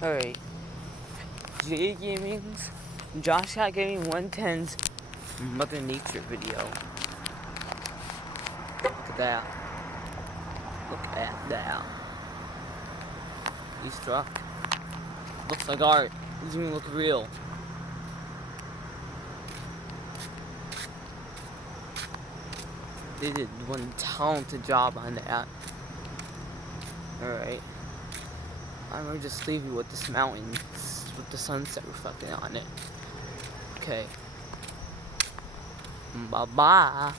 Alright. J Gaming's Josh got gaming110's Mother Nature video. Look at that. Look at that. He's struck. Looks like art. It doesn't even look real. They did one talented job on that. Alright. I'm gonna just leave you with this mountain with the sunset reflecting on it. Okay. Bye-bye.